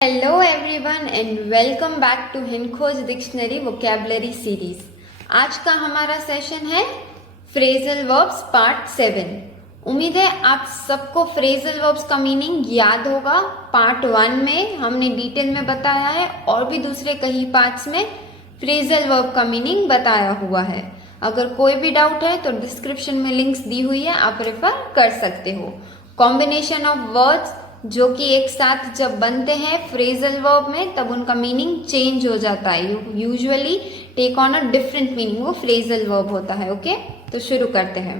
Hello everyone and welcome back to Hindkhoj dictionary vocabulary series. आज का हमारा सेशन है फ्रेजल वर्ब्स पार्ट 7। उम्मीद है आप सबको फ्रेजल वर्ब्स का मीनिंग याद होगा। पार्ट 1 में हमने डिटेल में बताया है और भी दूसरे कई पार्ट्स में फ्रेजल वर्ब का मीनिंग बताया हुआ है। अगर कोई भी डाउट है तो डिस्क्रिप्शन में लिंक्स दी हुई है, आप रेफर कर सकते हो। कॉम्बिनेशन ऑफ वर्ड्स जो कि एक साथ जब बनते हैं फ्रेजल वर्ब में तब उनका मीनिंग चेंज हो जाता है। Usually take on a different meaning, वो फ्रेजल वर्ब होता है। ओके, तो शुरू करते हैं।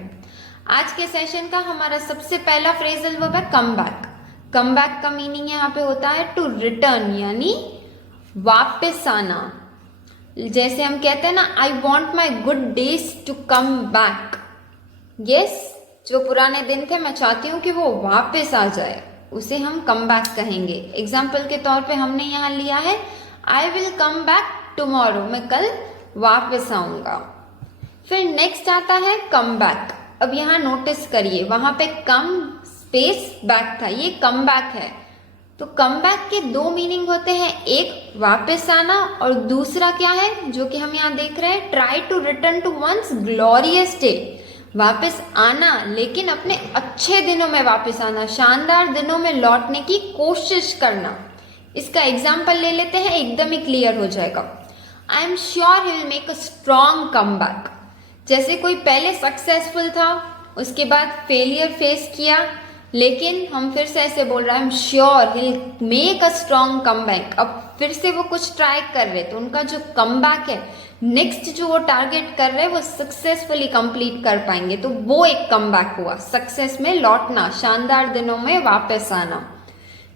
आज के सेशन का हमारा सबसे पहला फ्रेजल वर्ब है कम बैक। कम बैक का मीनिंग यहाँ पे होता है टू रिटर्न, यानी वापस आना। जैसे हम कहते हैं ना, I want my good days to come back. Yes, जो पुराने दिन थे मैं चाहती हूँ कि वो वापस आ जाए, उसे हम कम बैक कहेंगे। एग्जाम्पल के तौर पे हमने यहाँ लिया है I will come back tomorrow, मैं कल वापस आऊंगा। फिर नेक्स्ट आता है कम बैक। अब यहाँ नोटिस करिए, वहां पे कम स्पेस बैक था, ये कम बैक है। तो कम बैक के दो मीनिंग होते हैं, एक वापस आना और दूसरा क्या है जो कि हम यहाँ देख रहे हैं, try to return to once glorious day. वापस आना, लेकिन अपने अच्छे दिनों में वापस आना, शानदार दिनों में लौटने की कोशिश करना। इसका एग्जाम्पल ले लेते हैं, एकदम ही क्लियर हो जाएगा। I am sure he will make a strong come back. जैसे कोई पहले सक्सेसफुल था, उसके बाद फेलियर फेस किया, लेकिन हम फिर से ऐसे बोल रहे हैं I am sure he will make a strong come back. अब फिर से वो कुछ ट्राई कर रहे, तो उनका जो कम बैक है, नेक्स्ट जो वो टारगेट कर रहे हैं वो सक्सेसफुली कंप्लीट कर पाएंगे, तो वो एक कम बैक हुआ, सक्सेस में लौटना, शानदार दिनों में वापस आना।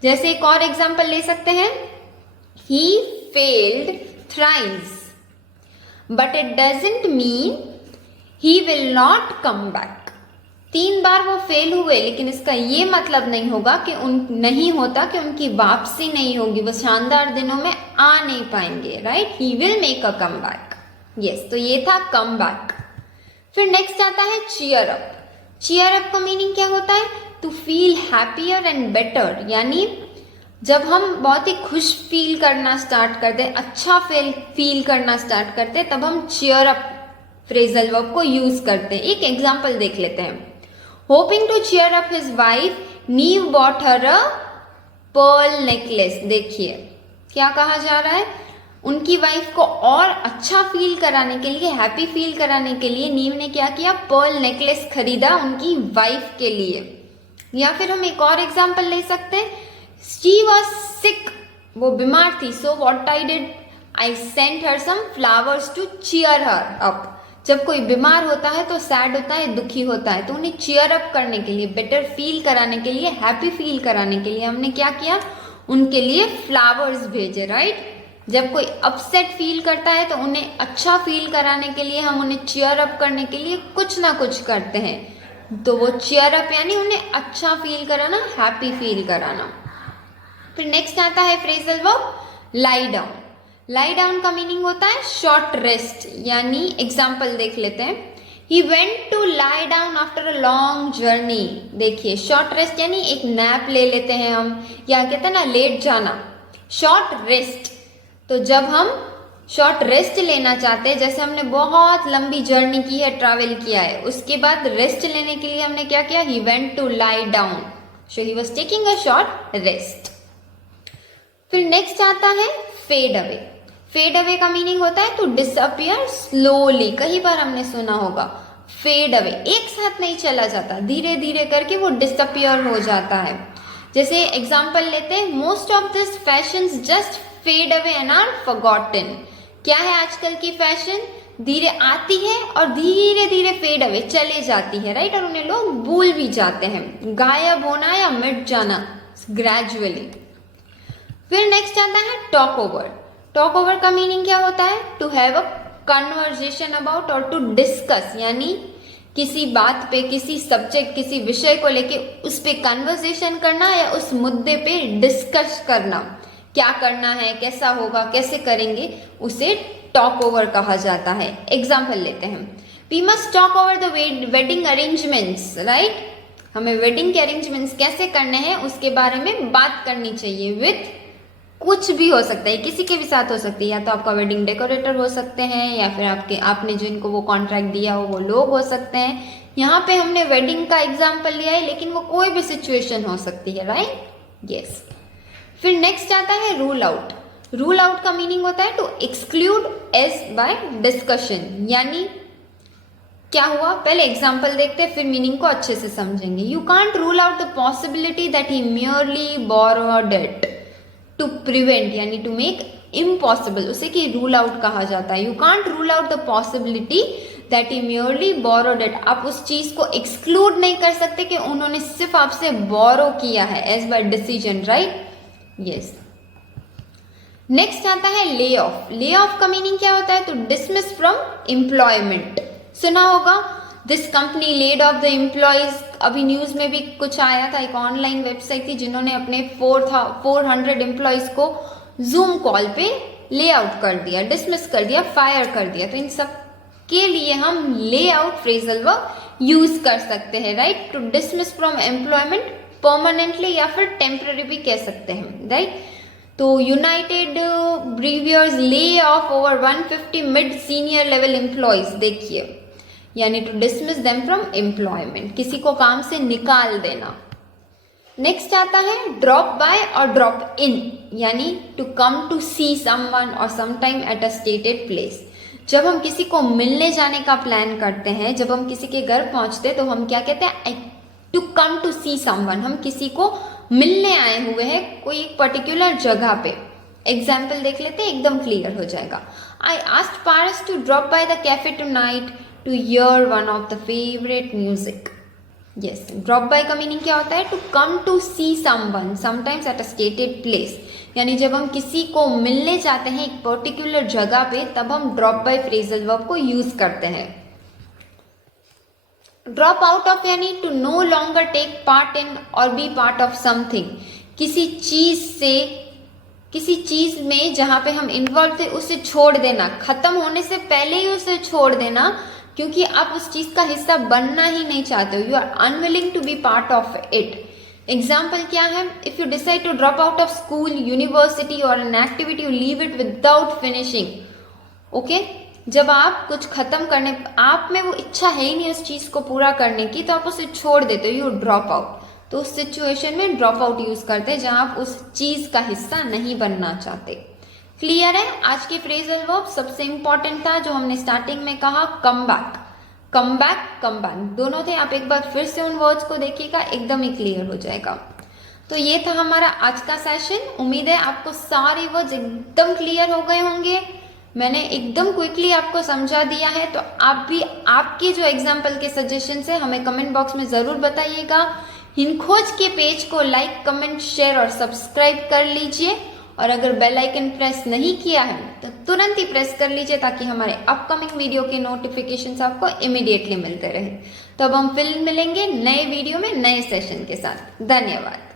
जैसे एक और एग्जांपल ले सकते हैं, he failed thrice but it doesn't mean he will not come back. 3 बार वो फेल हुए, लेकिन इसका ये मतलब नहीं होगा कि नहीं होता कि उनकी वापसी नहीं होगी, वो शानदार दिनों में आ नहीं पाएंगे। Right, he will make a come back. Yes, तो ये था कम बैक। फिर नेक्स्ट आता है चीयर अप। चीयर अप का मीनिंग क्या होता है, to feel happier and better, यानी जब हम बहुत ही खुश फील करना स्टार्ट करते हैं, अच्छा फील करना स्टार्ट करते हैं, तब हम चीयर अप फ्रेजल वर्ब को यूज करते हैं। एक एग्जांपल देख लेते हैं। Hoping to cheer up his wife, Neev bought her a pearl necklace. देखिए क्या कहा जा रहा है, उनकी वाइफ को और अच्छा फील कराने के लिए, हैप्पी फील कराने के लिए नीव ने क्या किया, पर्ल नेकलेस खरीदा उनकी वाइफ के लिए। या फिर हम एक और एग्जांपल ले सकते हैं, शी वॉज सिक, वो बीमार थी, so what I did, I sent her some flowers to cheer her up. जब कोई बीमार होता है तो सैड होता है, दुखी होता है, तो उन्हें चीयर अप करने के लिए, बेटर फील कराने के लिए, हैप्पी फील कराने के लिए हमने क्या किया, उनके लिए फ्लावर्स भेजे। राइट, जब कोई अपसेट फील करता है तो उन्हें अच्छा फील कराने के लिए हम उन्हें चीयर अप करने के लिए कुछ ना कुछ करते हैं, तो वो चीयर अप यानी उन्हें अच्छा फील कराना, हैप्पी फील कराना। फिर नेक्स्ट आता है phrasal verb lie down. Lie down का मीनिंग होता है शॉर्ट रेस्ट, यानी एग्जाम्पल देख लेते हैं, he went to lie down after a long journey. देखिए शॉर्ट रेस्ट यानी एक नैप ले लेते हैं हम, या कहते हैं ना लेट जाना, शॉर्ट रेस्ट। तो जब हम शॉर्ट रेस्ट लेना चाहते हैं, जैसे हमने बहुत लंबी जर्नी की है, ट्रैवल किया है, उसके बाद रेस्ट लेने के लिए हमने क्या किया, he went to lie down, so he was taking a short rest. फिर नेक्स्ट आता है फेड अवे। फेड अवे का मीनिंग होता है टू डिसअपियर स्लोली। कई बार हमने सुना होगा फेड अवे, एक साथ नहीं चला जाता, धीरे धीरे करके वो डिसअपियर हो जाता है। जैसे एग्जांपल लेते हैं, most of this fashions just fade away and are forgotten. क्या है आजकल की फैशन, धीरे आती है और धीरे धीरे फेड अवे चले जाती है। राइट, और उन्हें लोग भूल भी जाते हैं, गायब होना या मिट जाना ग्रेजुअली। फिर नेक्स्ट आता है टॉक ओवर। टॉक ओवर का मीनिंग क्या होता है, to have a conversation about or to discuss, यानी किसी बात पे, किसी सब्जेक्ट, किसी विषय को लेके उस पे कन्वर्सेशन करना या उस मुद्दे पे डिस्कस करना, क्या करना है, कैसा होगा, कैसे करेंगे, उसे टॉक ओवर कहा जाता है। एग्जाम्पल लेते हैं, we must talk over the wedding arrangements. Right, हमें वेडिंग के अरेंजमेंट्स कैसे करने हैं उसके बारे में बात करनी चाहिए विथ कुछ भी हो सकता है, किसी के भी साथ हो सकती है, या तो आपका वेडिंग डेकोरेटर हो सकते हैं, या फिर आपने जिनको वो कॉन्ट्रैक्ट दिया हो वो लोग हो सकते हैं। यहाँ पे हमने वेडिंग का एग्जाम्पल लिया है, लेकिन वो कोई भी सिचुएशन हो सकती है, राइट? यस। फिर नेक्स्ट आता है रूल आउट। रूल आउट का मीनिंग होता है to exclude as by discussion. यानी क्या हुआ, पहले एग्जाम्पल देखते हैं फिर मीनिंग को अच्छे से समझेंगे। You can't rule out the possibility that he merely borrowed it to prevent, यानी टू मेक इम्पॉसिबल, उसे कि रूल आउट कहा जाता है। You can't rule out the possibility that he merely borrowed it। आप उस चीज को एक्सक्लूड नहीं कर सकते कि उन्होंने सिर्फ आपसे बोरो किया है, as by decision, right? Yes. Next आता है ले ऑफ। ले ऑफ का मीनिंग क्या होता है? To dismiss from employment. सुना होगा, this company laid off the employees. अभी न्यूज में भी कुछ आया था, एक ऑनलाइन वेबसाइट थी जिन्होंने अपने 400 एम्प्लॉयज को जूम कॉल पे ले आउट कर दिया, डिसमिस कर दिया, फायर कर दिया। तो इन सब के लिए हम ले आउट फ्रेजल वर्ब यूज कर सकते हैं, right? To dismiss from employment permanently या फिर टेम्पररी भी कह सकते हैं, राइट? तो United Breweries lay off over 150 mid senior level employees. देखिए, यानी to dismiss them from employment, किसी को काम से निकाल देना। नेक्स्ट आता है ड्रॉप बाय और ड्रॉप इन, यानी to come to see someone और sometime at a stated place. जब हम किसी को मिलने जाने का प्लान करते हैं, जब हम किसी के घर पहुंचते हैं, तो हम क्या कहते हैं? To come to see someone. हम किसी को मिलने आए हुए हैं कोई एक पर्टिकुलर जगह पे। एग्जाम्पल देख लेते हैं, एकदम क्लियर हो जाएगा। I asked Paras to drop by the cafe tonight to hear one of the favourite music. Yes, drop by का मीनिंग क्या होता है? To come to see someone sometimes at a stated place. यानी जब हम किसी को मिलने जाते हैं एक पर्टिकुलर जगह पे, तब हम ड्रॉप बाय फ्रेजल वर्ब को यूज करते हैं। ड्रॉप आउट ऑफ यानी to no longer take part in or be part of something. किसी चीज में जहां पे हम इन्वॉल्व थे उसे छोड़ देना, खत्म होने से पहले ही उसे छोड़ देना, क्योंकि आप उस चीज का हिस्सा बनना ही नहीं चाहते हो। You are unwilling to be part of it. Example क्या है? If you decide to drop out of school, university और an activity, you leave it without finishing. Okay, जब आप कुछ खत्म करने, आप में वो इच्छा है ही नहीं उस चीज को पूरा करने की, तो आप उसे छोड़ देते हो, यू ड्रॉप आउट। तो उस सिचुएशन में ड्रॉप आउट यूज करते हैं जहां आप उस चीज का हिस्सा नहीं बनना चाहते। क्लियर है? आज के फ्रेजल वर्ब सबसे इंपॉर्टेंट था जो हमने स्टार्टिंग में कहा, come back, come back, come back, दोनों थे। आप एक बार फिर से उन वर्ड्स को देखिएगा, एकदम ही क्लियर हो जाएगा। तो ये था हमारा आज का सेशन। उम्मीद है आपको सारे वर्ड्स एकदम क्लियर हो गए होंगे। मैंने एकदम क्विकली आपको समझा दिया है, तो आप भी आपके जो एग्जाम्पल के सजेशन है हमें कमेंट बॉक्स में जरूर बताइएगा। हिनखोज के पेज को लाइक, कमेंट, शेयर और सब्सक्राइब कर लीजिए, और अगर बेल आइकन प्रेस नहीं किया है तो तुरंत ही प्रेस कर लीजिए, ताकि हमारे अपकमिंग वीडियो के नोटिफिकेशंस आपको इमीडिएटली मिलते रहे। तो अब हम फिर मिलेंगे नए वीडियो में नए सेशन के साथ। धन्यवाद।